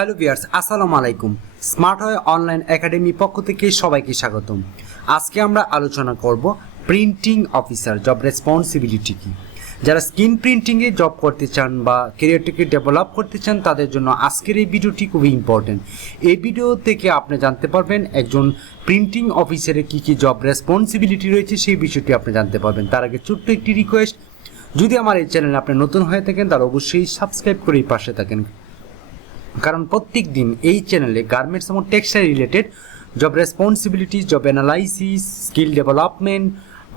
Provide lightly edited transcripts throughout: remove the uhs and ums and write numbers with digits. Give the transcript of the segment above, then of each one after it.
Hello viewers, আসসালামু আলাইকুম। Smart way online academy পক্ষ থেকে সবাইকে স্বাগতম। আজকে আমরা আলোচনা করব প্রিন্টিং অফিসার জব রেসপন্সিবিলিটি কি। যারা স্ক্রিন প্রিন্টিংয়ে জব করতে চান বা ক্যারিয়ারটিকে ডেভেলপ করতে চান তাদের জন্য আজকের এই ভিডিওটি খুবই ইম্পর্টেন্ট। এই ভিডিও থেকে আপনি জানতে পারবেন একজন প্রিন্টিং অফিসারের কী কী জব রেসপন্সিবিলিটি রয়েছে সেই বিষয়টি আপনি জানতে পারবেন। তার আগে ছোট্ট একটি রিকোয়েস্ট, যদি আমার এই চ্যানেলে আপনি নতুন হয়ে থাকেন তাহলে অবশ্যই সাবস্ক্রাইব করেই পাশে থাকেন, কারণ প্রত্যেক দিন এই চ্যানেলে গার্মেন্টস এবং textile related job responsibility, job analysis, skill development,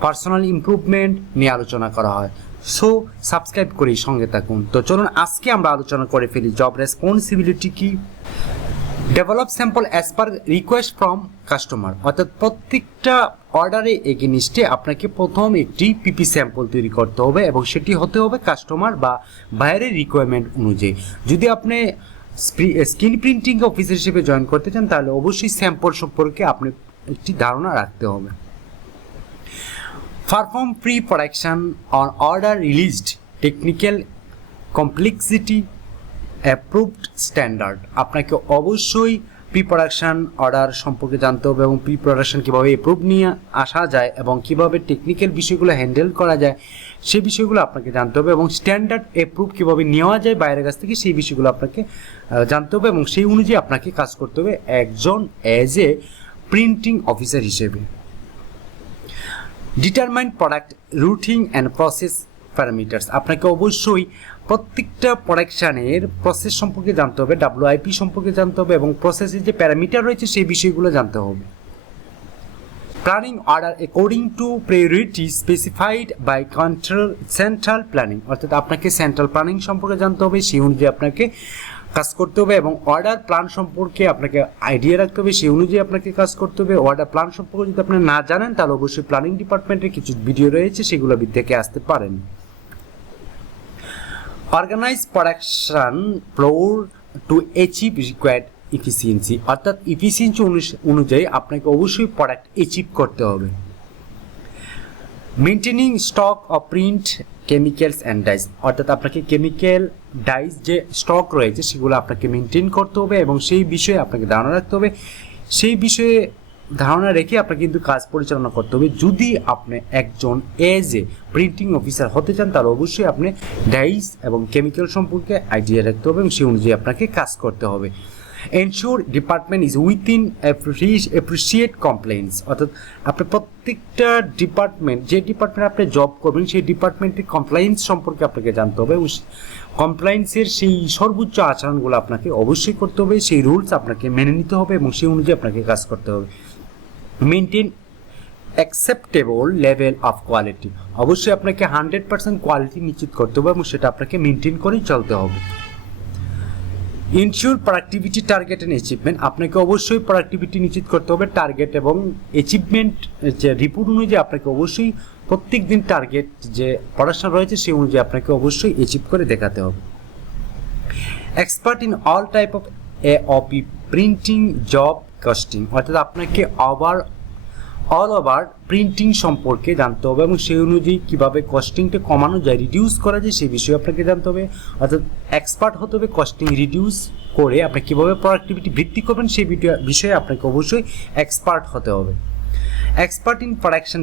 personal improvement নিয়ে আলোচনা করা হয়। সো সাবস্ক্রাইব করেই সঙ্গে থাকুন। তো চলুন আজকে আমরা আলোচনা করে ফেলি জব রেসপন্সিবিলিটি কি। Develop sample as per request from customer, অর্থাৎ প্রত্যেকটা অর্ডারে এগেনিস্টে আপনাকে প্রথম একটি পিপি স্যাম্পল তৈরি করতে হবে এবং সেটি হতে হবে কাস্টমার বা বাইরের রিকোয়ারমেন্ট অনুযায়ী। যদি আপনি স্ক্রিন প্রিন্টিং অফিসার হিসেবে জয়েন করতে চান তাহলে অবশ্যই স্যাম্পল সম্পর্কে আপনি একটি ধারণা রাখতে হবে। Perform pre production on order released, technical complexity, approved standard. আপনাকে অবশ্যই প্রি প্রোডাকশন অর্ডার সম্পর্কে জানতে হবে এবং প্রি প্রোডাকশন কীভাবে অ্যাপ্রুভ নিয়ে আসা যায় এবং কীভাবে টেকনিক্যাল বিষয়গুলো হ্যান্ডেল করা যায় সেই বিষয়গুলো আপনাকে জানতে হবে এবং স্ট্যান্ডার্ড অ্যাপ্রুভ কীভাবে নেওয়া যায় বাইরের কাছ থেকে সেই বিষয়গুলো আপনাকে জানতে হবে এবং সেই অনুযায়ী আপনাকে কাজ করতে হবে একজন অ্যাজ এ প্রিন্টিং অফিসার হিসেবে। Determine product রুটিং and process parameters. আপনাকে অবশ্যই প্রত্যেকটা প্রোডাকশানের প্রসেস সম্পর্কে জানতে হবে, WIP সম্পর্কে জানতে হবে এবং প্রসেসের যে প্যারামিটার রয়েছে সেই বিষয়গুলো জানতে হবে। Planning order according to priority specified by central planning, অর্থাৎ আপনাকে সেন্ট্রাল প্ল্যানিং সম্পর্কে জানতে হবে, সেই অনুযায়ী আপনাকে কাজ করতে হবে এবং অর্ডার প্ল্যান সম্পর্কে আপনাকে আইডিয়া রাখতে হবে, সেই অনুযায়ী আপনাকে কাজ করতে হবে। অর্ডার প্ল্যান সম্পর্কে যদি আপনি না জানেন তাহলে অবশ্যই প্ল্যানিং ডিপার্টমেন্টের কিছু ভিডিও রয়েছে, সেগুলো দেখে আসতে পারেন। Organise production floor to achieve required efficiency, অর্থাৎ ইফিসিয়েন্সি অনুযায়ী আপনাকে অবশ্যই প্রোডাক্ট অ্যাচিভ করতে হবে। Maintaining stock of print chemicals and dyes, অর্থাৎ আপনাকে কেমিক্যাল ডাইস যে স্টক রয়েছে সেগুলো আপনাকে মেনটেন করতে হবে এবং সেই বিষয়ে আপনাকে ধারণা রাখতে হবে। সেই বিষয়ে ধারণা রেখে আপনাকে কিন্তু কাজ পরিচালনা করতে হবে। যদি আপনি একজন এজ এ প্রিন্টিং অফিসার হতে চান তাহলে অবশ্যই আপনি ডাইস এবং কেমিক্যাল সম্পর্কে আইডিয়া রাখতে হবে এবং সেই অনুযায়ী আপনাকে কাজ করতে হবে। Ensure department is within appreciate complaints, অর্থাৎ আপনি প্রত্যেকটা ডিপার্টমেন্ট, যে ডিপার্টমেন্ট আপনি জব করবেন সেই ডিপার্টমেন্টের কমপ্লায়েন্স সম্পর্কে আপনাকে জানতে হবে এবং কমপ্লায়েন্সের সেই সর্বোচ্চ আচরণগুলো আপনাকে অবশ্যই করতে হবে, সেই রুলস আপনাকে মেনে নিতে হবে এবং সেই অনুযায়ী আপনাকে কাজ করতে হবে। Maintain acceptable level of quality, অবশ্যই আপনাকে 100% কোয়ালিটি নিশ্চিত করতে হবে এবং সেটা আপনাকে মেনটেন করেই চলতে হবে। Ensure productivity target and achievement, আপনাকে অবশ্যই প্রোডাক্টিভিটি নিশ্চিত করতে হবে, টার্গেট এবং অ্যাচিভমেন্ট যে রিপোর্ট অনুযায়ী আপনাকে অবশ্যই প্রত্যেক দিন টার্গেট যে পড়াশোনা রয়েছে সেই অনুযায়ী আপনাকে অবশ্যই অ্যাচিভ করে দেখাতে হবে। Expert in all type of AOP printing job costing, অর্থাৎ আপনাকে অল ওভার প্রিন্টিং সম্পর্কে জানতে হবে এবং সেই অনুযায়ী কীভাবে কস্টিংটা কমানো যায়, রিডিউস করা যায় সেই বিষয়ে আপনাকে জানতে হবে। অর্থাৎ এক্সপার্ট হতে হবে কস্টিং রিডিউস করে আপনি কীভাবে প্রোডাক্টিভিটি বৃদ্ধি করবেন সেই বিষয়ে আপনাকে অবশ্যই এক্সপার্ট হতে হবে। এক্সপার্ট ইন প্রোডাকশন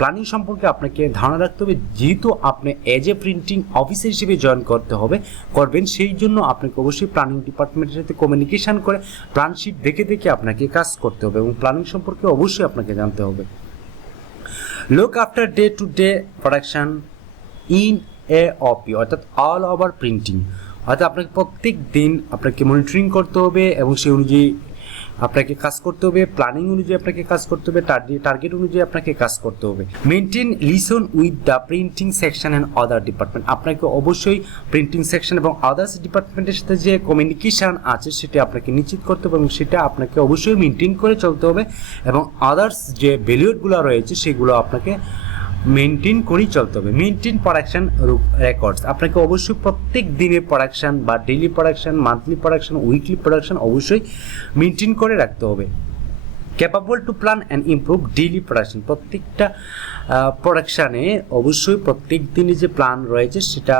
প্ল্যানিং সম্পর্কে আপনাকে ধারণা রাখতে হবে। যেহেতু আপনি এজ এ প্রিন্টিং অফিসার হিসেবে জয়েন করবেন সেই জন্য আপনাকে অবশ্যই প্ল্যানিং ডিপার্টমেন্টের সাথে কমিউনিকেশন করে প্ল্যান শিট দেখে আপনাকে কাজ করতে হবে এবং প্ল্যানিং সম্পর্কে অবশ্যই আপনাকে জানতে হবে। Look after day to day production in AOP, অর্থাৎ অল ওভার প্রিন্টিং, অর্থাৎ আপনাকে প্রত্যেক দিন আপনাকে মনিটরিং করতে হবে এবং সেই অনুযায়ী আপনাকে কাজ করতে হবে, প্ল্যানিং অনুযায়ী আপনাকে কাজ করতে হবে, টার্গেট অনুযায়ী আপনাকে কাজ করতে হবে। Maintain liaison with the printing section and other department, আপনাকে অবশ্যই প্রিন্টিং সেকশন এবং আদার্স ডিপার্টমেন্টের সাথে যে কমিউনিকেশান আছে সেটা আপনাকে নিশ্চিত করতে হবে এবং সেটা আপনাকে অবশ্যই মেনটেন করে চলতে হবে এবং আদার্স যে ভ্যালুগুলো রয়েছে সেগুলো আপনাকে মেনটেন করেই চলতে হবে। মেনটেন প্রোডাকশন রেকর্ডস, আপনাকে অবশ্যই প্রত্যেক দিনের প্রোডাকশন বা daily production, monthly production, weekly production অবশ্যই মেনটেন করে রাখতে হবে। Capable to plan and improve daily production, প্রত্যেকটা প্রোডাকশানে অবশ্যই প্রত্যেক দিনই যে প্ল্যান রয়েছে সেটা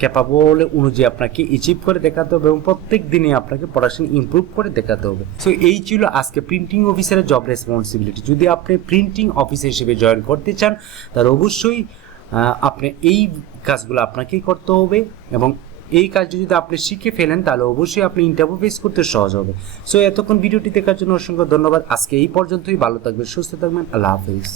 ক্যাপাবল অনুযায়ী আপনাকে অ্যাচিভ করে দেখাতে হবে এবং প্রত্যেক দিনে আপনাকে প্রোডাকশন ইমপ্রুভ করে দেখাতে হবে। সো এই ছিল আজকে প্রিন্টিং অফিসারের জব রেসপন্সিবিলিটি। যদি আপনি প্রিন্টিং অফিসার হিসেবে জয়েন করতে চান তাহলে অবশ্যই আপনি এই কাজগুলো আপনাকেই করতে হবে এবং এই কাজটি যদি আপনি শিখে ফেলেন তাহলে অবশ্যই আপনি ইন্টারভিউ ফেস করতে সহজ হবে। সো এতক্ষণ ভিডিওটি দেখার জন্য অসংখ্য ধন্যবাদ। আজকে এই পর্যন্তই। ভালো থাকবেন, সুস্থ থাকবেন। আল্লাহ হাফিজ।